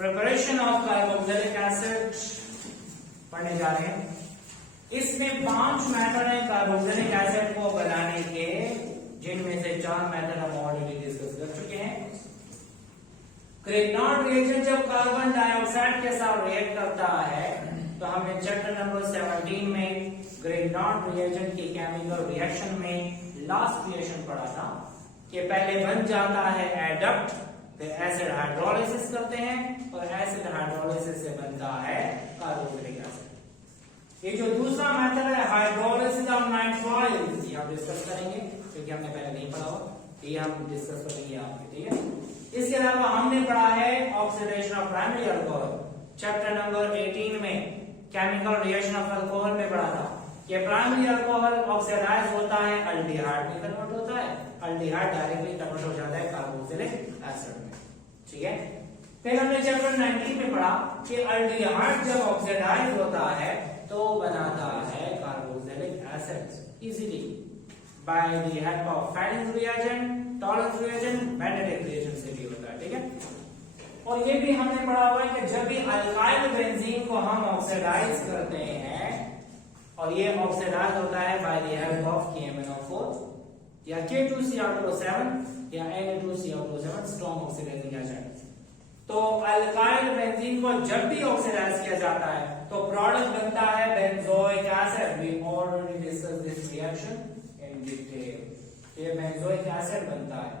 Preparation of carboxylic acid पढ़ने जा रहे हैं। इसमें 5 मेथड है कार्बोक्सिलिक एसिड को बनाने के, जिनमें से 4 मेथड हम ऑलरेडी डिस्कस कर चुके हैं। ग्रिग्नार्ड रिएजेंट जब कार्बन डाइऑक्साइड के साथ रिएक्ट करता है तो हमने चैप्टर नंबर 17 में ग्रिग्नार्ड रिएजेंट की केमिकल रिएक्शन में लास्ट रिएक्शन पढ़ा था कि पहले बन जाता है एडप्ट, फिर एसिड हाइड्रोलिसिस करते हैं और एसिड हाइड्रोलिसिस से बनता है कार्बोक्सिलिक एसिड। ये जो दूसरा मेथड है हाइड्रोलिसिस ऑफ नाइट्राइल्स, ये हम डिस्कस करेंगे क्योंकि हमने पहले नहीं पढ़ा हुआ, ये हम डिस्कस करेंगे आपके, ठीक है। इसके अलावा हमने पढ़ा है oxidation of primary alcohol, chapter number 18 में केमिकल रिएक्शन ऑफ अल्कोहल में पढ़ा था कि प्राइमरी अल्कोहल ऑक्सीडाइज होता है, अल्डिहाइड में कन्वर्ट होता है, अल्डिहाइड डायरेक्टली कन्वर्ट हो जाता है कार्बोक्सिलिक एसिड में, ठीक है। फिर हमने चैप्टर 19 में पढ़ा कि अल्डिहाइड जब ऑक्सीडाइज होता है तो बनाता है carboxylic acid easily by the help of falling reagent, tolerance reagent, magnetic reagent से भी होता है, ठीक है। और ये भी हमने पढ़ा हुआ है कि जब भी अल्काइल बेंजीन को हम ऑक्सीडाइज करते हैं और ये ऑक्सीडाइज होता है by the help of KMnO4 या K2Cr7 या Na2Cr7 स्ट्रॉन्ग ऑक्सीडाइजिंग एजेंट, तो अल्काइल बेंजीन को जब भी ऑक्सीडाइज किया जाता है तो प्रोडक्ट बनता है benzoic acid. We already discuss this reaction in detail. ये बेंजोइक एसिड बनता है।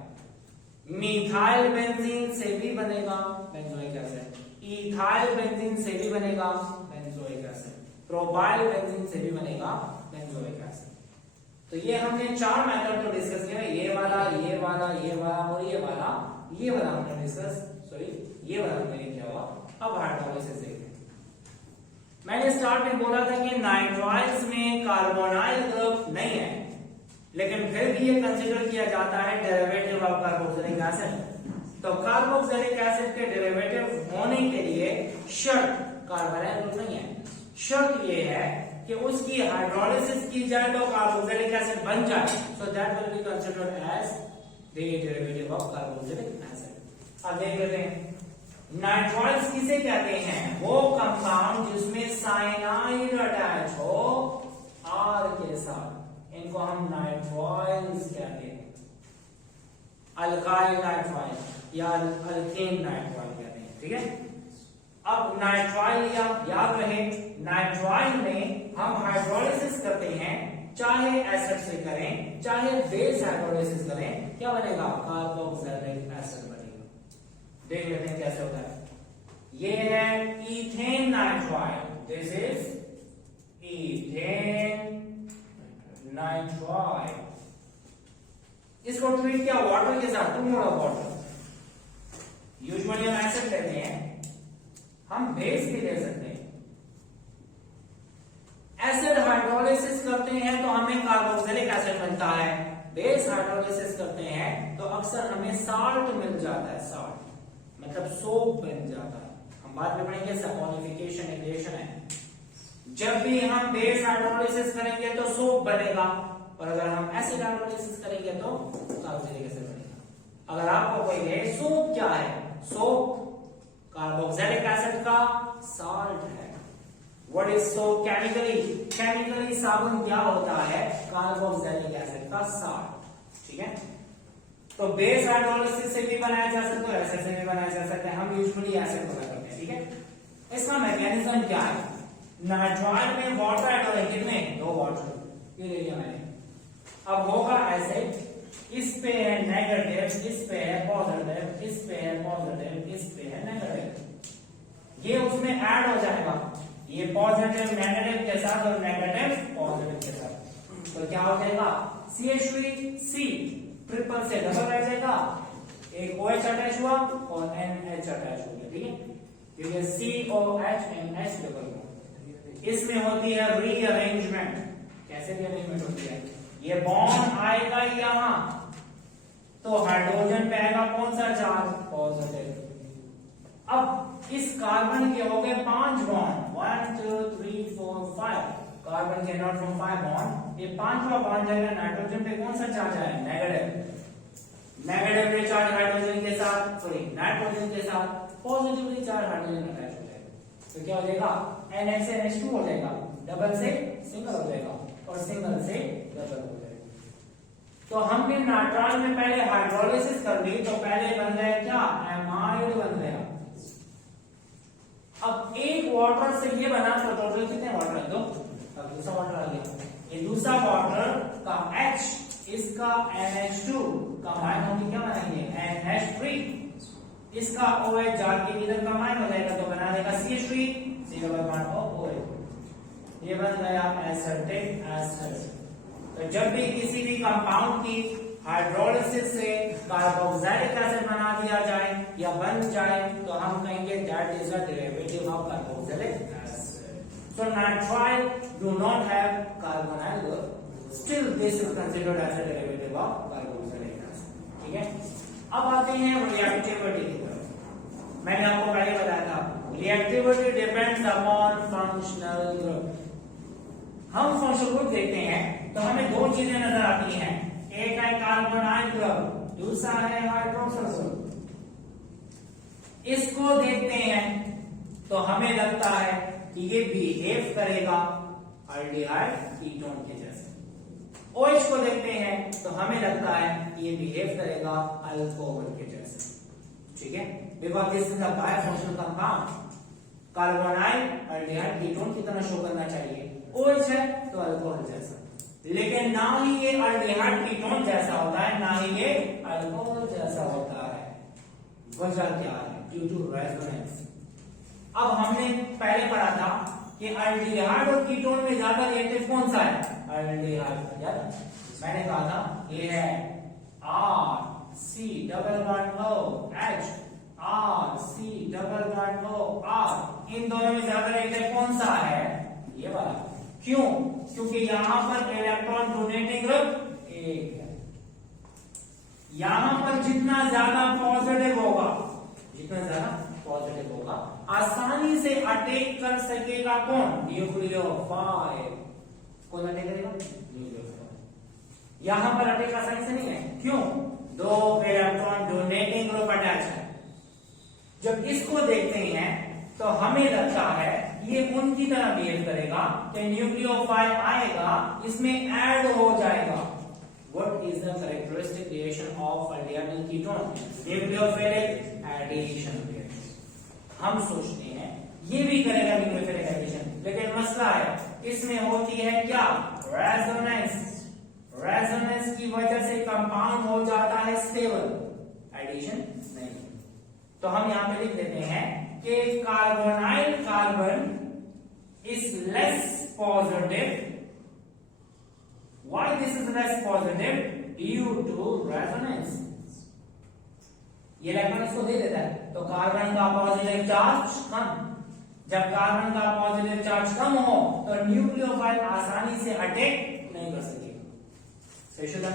मिथाइल बेंजीन से भी बनेगा बेंजोइक एसिड, इथाइल बेंजीन से भी बनेगा बेंजोइक एसिड, प्रोपाइल बेंजीन से भी बनेगा बेंजोइक एसिड। तो ये हमने 4 मेथड तो डिस्कस किया, ये वाला, ये वाला, ये वाला और ये वाला हमने डिस्कस, सॉरी ये वाला हमने नहीं किया हुआ। अब हाइड्रोलिसिस देखते हैं। मैंने स्टार्ट में बोला था कि नाइट्राइल्स में कार्बोनाइल ग्रुप नहीं है, लेकिन फिर भी ये कंसीडर किया जाता है डेरिवेटिव ऑफ कार्बोक्सिलिक एसिड। तो कार्बोक्सिलिक एसिड के डेरिवेटिव होने के लिए शर्त कार्बोनाइल ग्रुप नहीं है, शर्त ये है कि उसकी हाइड्रोलिसिस की जाए तो कार्बोक्सिलिक एसिड बन जाए, so that will be considered as the derivative of carboxylic acid. अब देख लेते हैं नाइट्राइल्स किसे कहते हैं, वो कंपाउंड जिसमें साइनाइड अटैच हो R के साथ, इनको हम नाइट्राइल्स कहते हैं। अल्काइल नाइट्राइल या अल्केन नाइट्राइल कहते हैं, ठीक है। अब नाइट्राइल याद रहे, नाइट्राइल में हम हाइड्रोलिसिस करते हैं, चाहे एसिड से करें चाहे बेस हाइड्रोलिसिस करें, क्या बनेगा कार्बोक्सिलिक एसिड बनेगा। देख लेते हैं कैसे होता है। ये है ethane nitrile, this is ethane nitrile. इसको ट्रीट किया वाटर के साथ, 2 मोल ऑफ वाटर। यूजुअली हम एसिड लेते हैं, हम बेस भी ले सकते हैं। एसिड हाइड्रोलिसिस करते हैं तो हमें कार्बोक्सिलिक एसिड बनता है, बेस हाइड्रोलिसिस करते हैं तो अक्सर हमें साल्ट मिल जाता है, साल्ट मतलब सोप बन जाता है। हम बाद में पढ़ेंगे सैपोनिफिकेशन एक रिएक्शन है। जब भी हम बेस हाइड्रोलिसिस करेंगे तो सोप बनेगा, और अगर हम एसिड हाइड्रोलिसिस करेंगे तो कार्बोक्सिलिक एसिड बनेगा। अगर आपको कोई कहे सोप क्या है, सोप कार्बोक्सिलिक एसिड का साल्ट है। What is soap chemically, chemically साबुन क्या होता है, कार्बोक्सिलिक एसिड का साल्ट, ठीक है। तो बेस हाइड्रोलिसिस से भी बनाया जा सकता है, एसिड से भी बनाया जा सकता है, हम यूजुअली एसिड को करते हैं, ठीक है। इसका मैकेनिज्म क्या है, नाइट्राइल में वाटर ऐड होंगे, कितने 2 वाटर, ये ले लिया मैंने। अब होगा ऐसे, इस पे है नेगेटिव, इस पे है पॉजिटिव, इस पे है पॉजिटिव, इस पे है नेगेटिव, ये उसमें ऐड हो जाएगा, ये पॉजिटिव नेगेटिव के साथ और नेगेटिव पॉजिटिव के साथ, तो क्या हो जाएगा CH3C ट्रिपल से डबल रह जाएगा, एक OH अटैच हुआ और NH अटैच हो गया, ठीक है। क्योंकि COH NH डबल हुआ, इसमें होती है रीअरेंजमेंट। कैसे रीअरेंजमेंट होती है, ये बॉन्ड आएगा यहां तो हाइड्रोजन पे आएगा कौन सा चार्ज, पॉजिटिव। अब इस कार्बन के हो गए 5 बॉन्ड, 1 2 3 4 5, कार्बन के नॉट फ्रॉम 5 बॉन्ड, ये 5वां बॉन्ड जाएगा नाइट्रोजन पे, कौन सा चार्ज आया, नेगेटिव। नेगेटिव चार्ज हाइड्रोजन के साथ, सॉरी नाइट्रोजन के साथ, पॉजिटिवली चार्ज हाइड्रोजन अटैच हो जाएगा, तो क्या हो जाएगा NH से NH2 हो जाएगा, डबल से सिंगल हो जाएगा और सिंगल से डबल हो जाएगा। तो हमने नाइट्राइल में पहले हाइड्रोलिसिस कर ली, तो पहले बन गया क्या, एमाइड बन गया। अब एक वाटर से ये बना, तो टोटल कितने वाटर है, दो, अब दूसरा वाटर आ गया, ये दूसरा वाटर का H इसका NH2 कंबाइन होकर क्या बनाएंगे NH3, इसका OH जार के इधर कंबाइन हो जाएगा तो बना देगा CH3, C double bond OH, ये बन गया एसिटिक एसिड। तो जब भी किसी भी कंपाउंड की हाइड्रोलिसिस से कार्बोक्सिलिक एसिड बना दिया जाए या बन जाए तो हम कहेंगे that is a derivative of carboxylic acid. So nitrile do not have carbonyl group, still this is considered as a derivative of carboxylic acid, ठीक है। अब आते हैं रिएक्टिविटी की तरफ। मैंने आपको पहले बताया था reactivity depends upon functional group. हम फंक्शनल ग्रुप देखते हैं तो हमें दो चीजें नजर आती हैं, एक है कार्बोनाइल ग्रुप, दूसरा है हाइड्रोक्सिल ग्रुप। इसको देखते हैं तो हमें लगता है कि ये बिहेव करेगा अल्डिहाइड कीटोन के जैसे। OH को देखते हैं तो हमें लगता है कि ये बिहेव करेगा अल्कोहल के जैसे, ठीक है, because this is a bifunctional compound. Carbonyl aldehyde ketone की तरह शो करना चाहिए, OH है तो अल्कोहल जैसा, लेकिन ना ही ये अल्डिहाइड कीटोन जैसा होता है ना ही ये अल्कोहल जैसा होता है। वजह क्या है, ड्यू टू रेजोनेंस। अब हमने पहले पढ़ा था कि अल्डिहाइड और कीटोन में ज्यादा रिएक्टिव कौन सा है, अल्डिहाइड। यार मैंने कहा था ये है RC double bond O H, RC double bond O R, इन दोनों में ज्यादा रिएक्टिव कौन सा है, ये वाला। क्यों, क्योंकि यहां पर इलेक्ट्रॉन डोनेटिंग ग्रुप एक है। यहां पर जितना ज्यादा पॉजिटिव होगा, जितना ज्यादा पॉजिटिव होगा, आसानी से अटैक कर सकेगा कौन, न्यूक्लियोफाइल। कौन अटैक करेगा, न्यूक्लियोफाइल। यहां पर अटैक आसानी से नहीं है, क्यों, दो इलेक्ट्रॉन डोनेटिंग ग्रुप अटैच है। जब इसको देखते हैं तो हमें लगता है ये उनकी तरह बिहेव करेगा कि न्यूक्लियोफाइल आएगा, इसमें ऐड हो जाएगा। What is the characteristic reaction of aldehyde ketone, nucleophilic addition reaction. हम सोचते हैं ये भी करेगा न्यूक्लियोफिलिक एडिशन, लेकिन मसला है इसमें होती है क्या, रेजोनेंस। रेजोनेंस की वजह से कंपाउंड हो जाता है स्टेबल, एडिशन नहीं। तो हम यहां पे लिख देते हैं कि carbonyl carbon is less positive. Why this is less positive? Due to resonance. ये इलेक्ट्रॉन इसको दे देता है तो कार्बन का पॉजिटिव चार्ज कम। जब कार्बन का पॉजिटिव चार्ज कम हो तो न्यूक्लियोफाइल आसानी से अटैक नहीं कर सकेगा। सही शुद्ध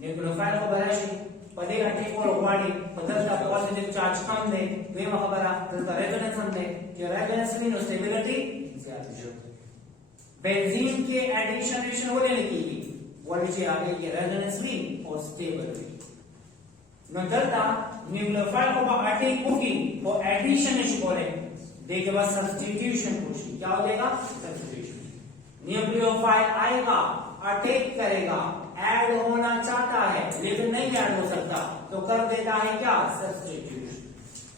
न्यूक्लियोफाइल को बराशी पदे अटैक को रोकवाडी बदलता पॉजिटिव चार्ज कम दे वे खबरा तो रेजोनेंस हम दे कि रेजोनेंस मीन स्टेबिलिटी ज्यादा होती है। बेंजीन के एडिशन रिएक्शन होने लगी वो नीचे आ गई कि रेजोनेंस भी और स्टेबल भी नदलता न्यूक्लियोफाइल को अटैक होगी वो एडिशन इशू बोले देके बाद सब्स्टिट्यूशन पूछी क्या हो जाएगा, सब्स्टिट्यूशन। न्यूक्लियोफाइल आएगा अटैक करेगा, ऐड होना चाहता है लेकिन नहीं ऐड हो सकता तो कर देता है क्या, substitution.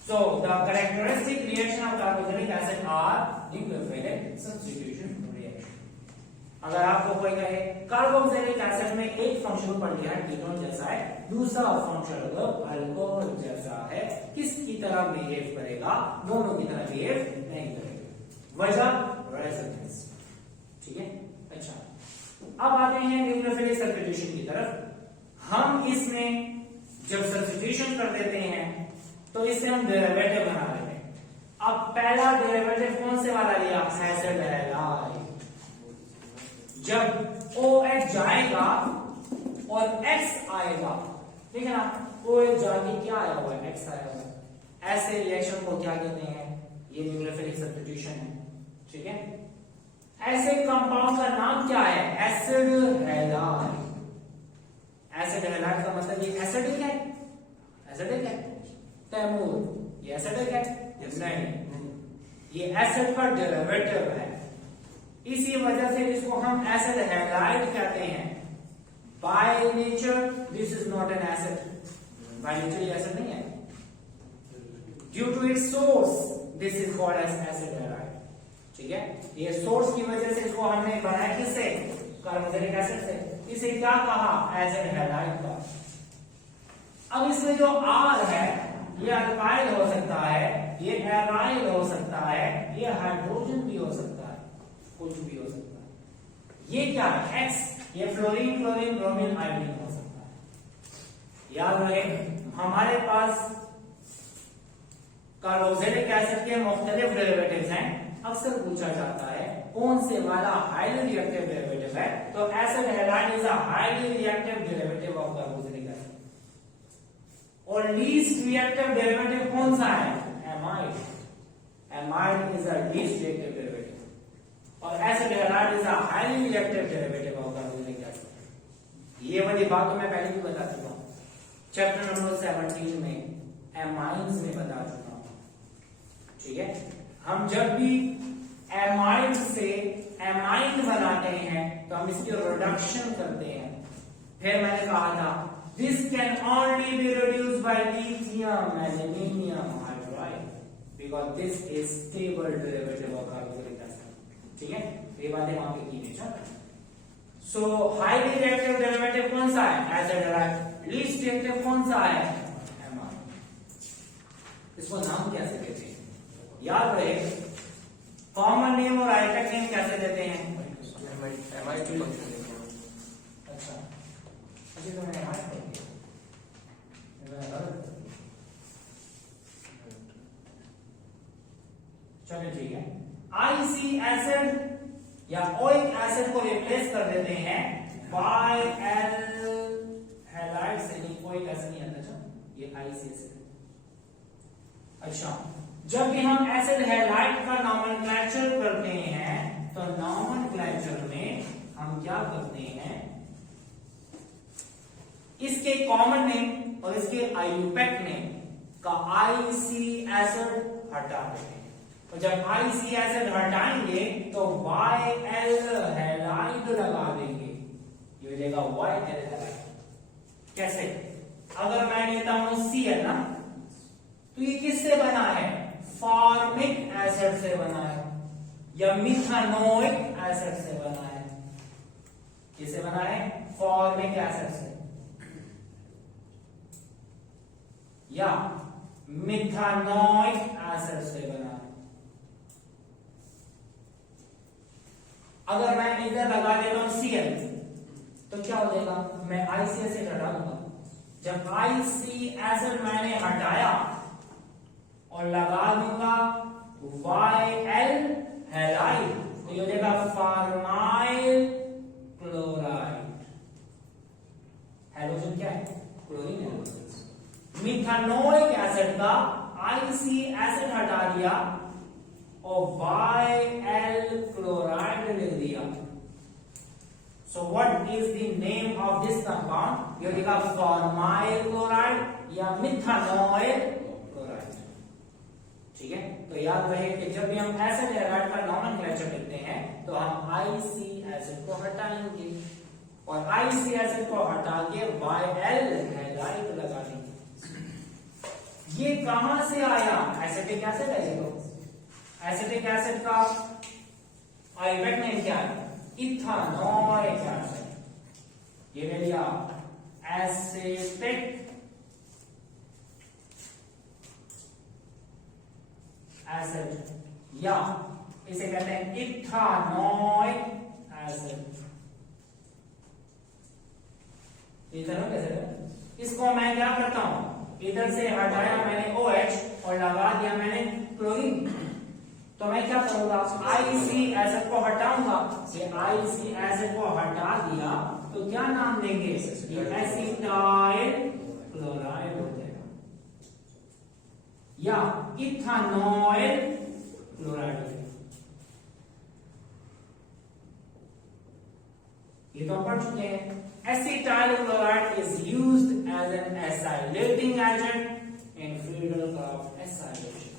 So the characteristic reaction of carboxylic acid are nucleophilic substitution reaction. अगर आपको कोई कहे कार्बोक्सिलिक एसिड में एक फंक्शनल अल्डिहाइड कीटोन जैसा है, दूसरा फंक्शनल ग्रुप अल्कोहल जैसा है, किसकी तरह बिहेव करेगा, दोनों की तरह बिहेव नहीं करेगा। वजह रेजोनेंस, ठीक है। अच्छा, अब आते हैं न्यूक्लियोफिलिक सब्स्टिट्यूशन की तरफ। हम इसमें जब सब्स्टिट्यूशन कर देते हैं तो इससे हम डेरिवेटिव बना लेते हैं। अब पहला डेरिवेटिव कौन से वाला लिया, एसिड हैलाइड। जब OH जाएगा और X आएगा, ठीक है ना, OH जाके क्या आया हुआ है, X आया हुआ है। ऐसे रिएक्शन को क्या कहते हैं, ये न्यूक्लियोफिलिक सब्स्टिट्यूशन है, ठीक है। ऐसे कंपाउंड का नाम क्या है, एसिड हैलाइड। एसिड हैलाइड का मतलब ये एसिडिक है, एसिडिक है। तैमूर ये एसिडिक है? नहीं, ये एसिड का डेरिवेटिव है, इसी वजह से इसको हम एसिड हैलाइड कहते हैं। By nature this is not an acid, by nature ये एसिड नहीं है। Due to its source this is called as acid halide. ठीक है, ये सोर्स की वजह से इसको हमने बनाया किससे? कार्बोक्सिलिक एसिड से। इसे क्या कहा? एसिड हैलाइड का। अब इसमें जो R है ये अल्काइल हो सकता है, ये एराइल हो सकता है, ये हाइड्रोजन भी हो सकता है, कुछ भी हो सकता है। ये क्या है? X, ये फ्लोरीन, क्लोरीन, ब्रोमीन, आयोडीन हो सकता है। याद रहे हमारे पास कार्बोक्सिलिक एसिड के मुख्तलिफ डेरिवेटिव्स हैं। अक्सर पूछा जाता है कौन से वाला हाईली रिएक्टिव डेरिवेटिव है, तो acid halide is a highly reactive derivative of carboxylic acid. और लीस्ट रिएक्टिव डेरिवेटिव कौन सा है? Amide. Amide is a least reactive derivative और acid halide is a highly reactive derivative of carboxylic acid. ये वाली बात तो मैं पहले भी बता चुका हूं, चैप्टर नंबर 17 में एमाइड्स में बता चुका हूं। ठीक है, हम जब भी एमाइड से एमाइन बनाते हैं तो हम इसकी रिडक्शन करते हैं। फिर मैंने कहा था this can only be reduced by lithium and aluminum hydride because this is stable derivative of carboxylic acid. ठीक है, ये बातें वहां पे की है। सो हाईली रिएक्टिव डेरिवेटिव कौन सा है? Acid halide. लीस्ट रिएक्टिव कौन सा है? एमाइड। इसको नाम कैसे देते हैं? याद रहे कॉमन नेम और आइटक नेम कैसे देते हैं? एमाइड की फंक्शन देते हैं। अच्छा, अभी तो मैंने एमाइड पढ़ दिया। चलो ठीक है, आईसी एसिड या ओइक एसिड को रिप्लेस कर देते हैं बाय एल हैलाइड से। नहीं, ओइक एसिड नहीं आता, ये आईसी एसिड। अच्छा, जब भी हम एसिड हैलाइड का नॉमेनक्लेचर करते हैं तो नॉमेनक्लेचर में हम क्या करते हैं? इसके कॉमन नेम और इसके आईयूपैक नेम का आईसी एसिड हटा देते हैं। और जब आईसी एसिड हटाएंगे तो वाई एल हैलाइड लगा देंगे, ये हो जाएगा वाई एल हैलाइड। कैसे? अगर मैं लेता हूं Cl ना, तो ये किससे बना है? फॉर्मिक एसिड से बना है या मिथानोइक एसिड से बना है। किससे बना है? फॉर्मिक एसिड से या मिथानोइक एसिड से बना है। अगर मैं इधर लगा देता हूं Cl तो क्या हो जाएगा? मैं आईसी एसिड हटा दूंगा। जब आईसी एसिड मैंने हटाया और लगा दूंगा YL हैलाइड, तो ये हो जाएगा फॉर्माइल क्लोराइड। हैलोजन क्या है? क्लोरीन है। मिथानोइक एसिड का आईसी एसिड हटा दिया और YL क्लोराइड लिख दिया। So what is the name of this compound? ये होगा फॉर्माइल क्लोराइड या मिथानोइल क्लोराइड। ठीक है, तो याद रहे कि जब भी हम एसिड हैलाइड का नॉमेनक्लेचर लिखते हैं तो हम आईसी एसिड को हटाएंगे और आईसी एसिड को हटा के YL हैलाइड लगा देंगे। ये कहां से आया? एसिटिक एसिड है। ये एसिटिक एसिड का आईयूपैक नेम क्या है? Ethanoic acid. ये ले लिया एसिटिक एसिड या इसे कहते हैं इथानोइक एसिड। इथानोइक एसिड, इसको मैं क्या करता हूं? इधर से हटाया मैंने OH और लगा दिया मैंने क्लोरीन, तो मैं क्या करूंगा? आईसी एसिड को हटाऊंगा। ये आईसी एसिड को हटा दिया तो क्या नाम देंगे? ये एसिटाइल क्लोराइड हो जाएगा या इथानोइल क्लोराइड हो जाएगा। ये तो पढ़ चुके हैं। Acetyl chloride is used as an acylating agent in Friedel Craft. Acylation.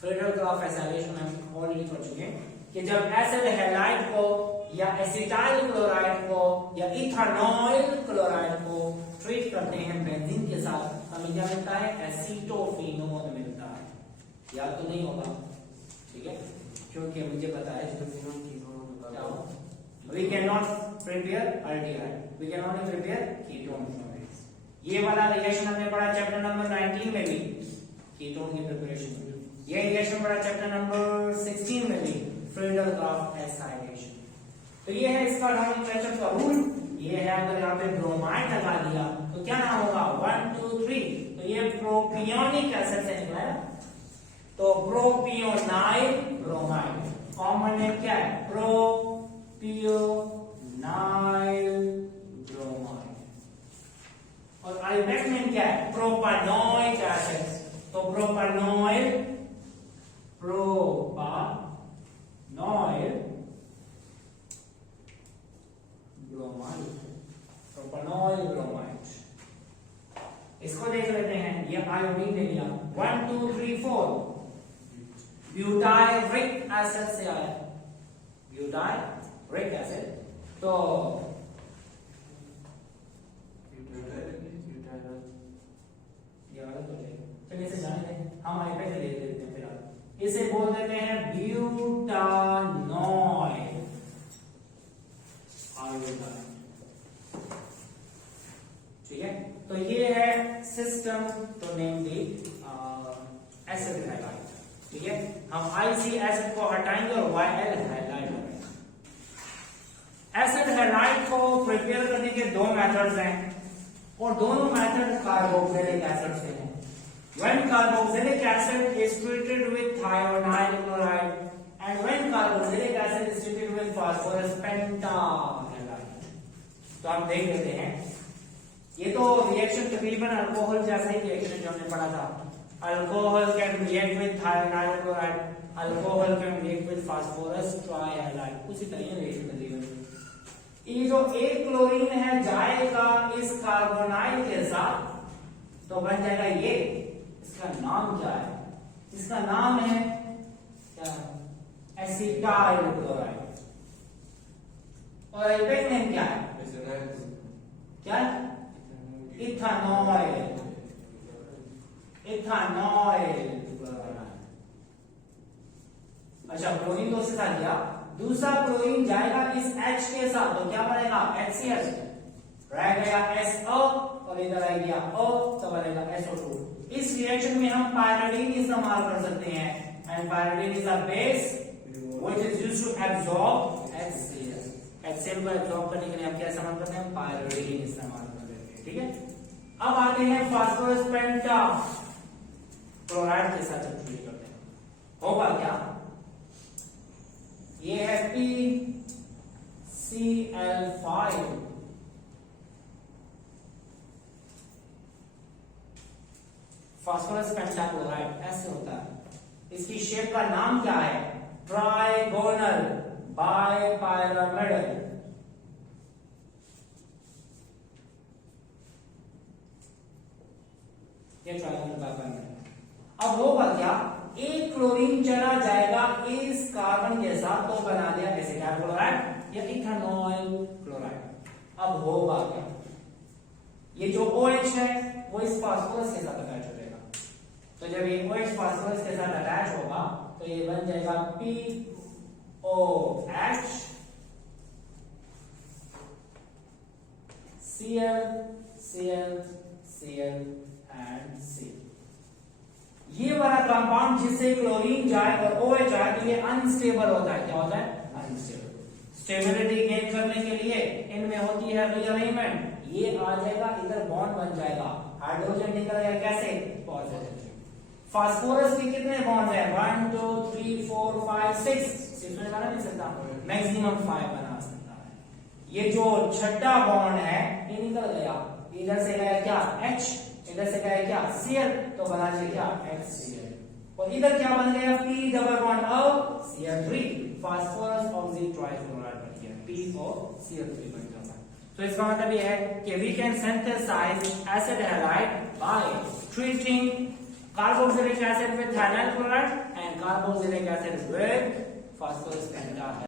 Friedel Craft acylation हम ऑलरेडी पढ़ चुके हैं कि जब एसिड हैलाइड को या एसिटाइल क्लोराइड को या इथानॉल क्लोराइड को ट्रीट करते हैं बेंजीन के साथ, हमें क्या मिलता है? एसीटोफिनोन मिलता है। याद तो नहीं होगा, ठीक है, क्योंकि मुझे पता है we cannot prepare aldehyde, we can only prepare ketone from it. ये वाला रिएक्शन हमने पढ़ा चैप्टर नंबर 19 में भी, कीटोन की प्रिपरेशन। ये रिएक्शन पढ़ा चैप्टर नंबर 16 में भी, फ्रीडल ग्राफ एसाइलेशन। तो ये है इसका नोमेनक्लेचर का रूल। ये है अगर यहाँ पे ब्रोमाइड लगा दिया तो क्या नाम होगा? 1 2 3, तो ये प्रोपियोनिक एसिड से निकला है, तो प्रोपियोनाइल ब्रोमाइड। कॉमन नेम क्या है? प्रोपियोनाइल ब्रोमाइड। और अल्बेक नेम क्या है? प्रोपानोइक एसिड, तो प्रोपानोइल प्रोपानोइल ब्रोमाइड। इसको देख लेते हैं, ये आयोडीन ले लिया, 1 2 3 4 ब्यूटाइरिक एसिड से आया, ब्यूटाइरिक एसिड। तो ये वाला तो चलिए इसे जाने दें, हम आई पे ले लेते हैं। फिर इसे बोल देते हैं ब्यूटानॉइल आयोडाइड, ठीक है। तो ये है system to name the acid halide, ठीक है। हम आईसी एसिड को हटाएंगे और YL हैलाइड लगाएंगे। एसिड हैलाइड को प्रिपेयर करने के दो मेथड्स हैं और दोनों मेथड कार्बोक्सिलिक एसिड से हैं। When carboxylic acid is treated with thionyl chloride and when carboxylic acid is treated with phosphorus pentahalide, तो आप देख लेते हैं, ये तो रिएक्शन तकरीबन अल्कोहल जैसा ही रिएक्शन जो हमने पढ़ा था। Alcohol can react with thionyl chloride, alcohol can react with phosphorus trihalide, उसी तरह रिएक्शन तकरीबन। ये जो एक क्लोरीन है जाएगा इस कार्बोनाइल के साथ, तो बन जाएगा ये। इसका नाम क्या है? इसका नाम है क्या? Acetyl chloride. और एल्बेक नेम क्या है? क्या? इथानॉइल, इथानॉइल क्लोराइड। अच्छा, क्लोरीन तो उसके साथ गया, दूसरा क्लोरीन जाएगा इस H के साथ, तो क्या बनेगा? HCl, रह गया SO और इधर आ गया O, तो बनेगा SO2। इस रिएक्शन में हम पायरिडीन इस्तेमाल कर सकते हैं, and pyridine is a base which is used to absorb HCl। HCl को एब्सॉर्ब करने के लिए हम क्या इस्तेमाल करते हैं? पायरिडीन इस्तेमाल कर लेते हैं, ठीक है। अब आते हैं फास्फोरस पेंटा क्लोराइड के साथ जब ट्रीट करते हैं, होगा क्या? ये है PCl5, फास्फोरस पेंटाक्लोराइड ऐसे होता है। इसकी शेप का नाम क्या है? Trigonal bipyramidal. ये ट्राइगोनल बाइपिरामिडल। अब होगा क्या? एक क्लोरीन चला जाएगा इस कार्बन के साथ, तो बना दिया एसिटाइल क्लोराइड या इथानॉइल क्लोराइड। अब होगा क्या? ये जो OH है वो इस फास्फोरस के साथ अटैच हो जाएगा, तो जब ये OH फास्फोरस के साथ अटैच होगा तो ये बन जाएगा POH Cl Cl Cl and C। ये वाला कंपाउंड जिससे क्लोरीन जाए और OH आए तो ये अनस्टेबल होता है। क्या होता है? अनस्टेबल। स्टेबिलिटी गेन करने के लिए इनमें होती है रीअरेंजमेंट। ये आ जाएगा, इधर बॉन्ड बन जाएगा, हाइड्रोजन निकलेगा कैसे? पॉजिटिव। फास्फोरस के कितने बॉन्ड है? 1 2 3 4 5 6, 6 में बना नहीं सकता, मैक्सिमम 5 बना सकता है। ये जो छठा बॉन्ड है ये निकल गया, इधर से गया क्या? H, इधर से गया क्या? Cl, तो बना चाहिए क्या? HCl। और इधर क्या बन गया? P double bond O Cl3, phosphorus oxy trichloride बन गया, POCl3 बन जाता है। तो इसका मतलब ये है कि we can synthesize acid halide by treating carboxylic acid with hyalyl chloride and carboxylic acid with phosphorus pentahydrate.